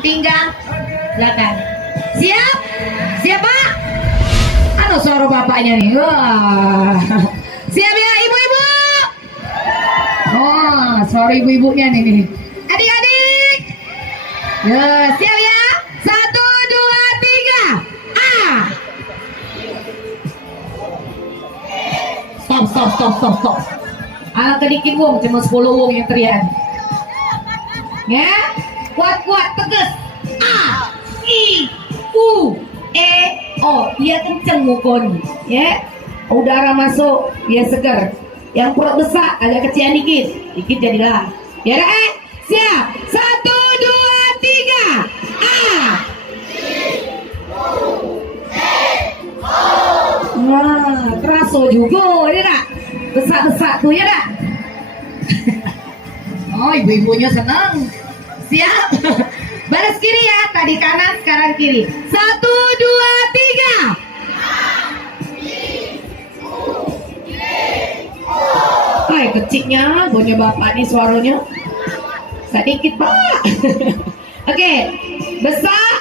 pinggang. Silakan. Siap? Siap Pak? Anu suara bapaknya nih. Wah. Siap ya ibu-ibu? Oh, suara ibu-ibunya nih. Adik-adik. Ya, siap ya? 1, 2, 3. Ah. Stop. Anak sedikit wong, cuma 10 wong yang teriak. Ya, kuat tegas. A, I, U, E, O. Dia kenceng mukon, ya. Udara masuk, dia segar. Yang perut besar agak kecil dikit jadilah. Ya, siap. 1, 2, 3. A. Wah, terasa juga, ya tak? Desak-desak tuh ya tak? Oh, ibu-ibunya senang. Siap. Balas kiri ya, tadi kanan sekarang kiri. 1, 2, 3. Hai kecilnya, punya bapak nih suaranya sedikit Pak. Oke, besar.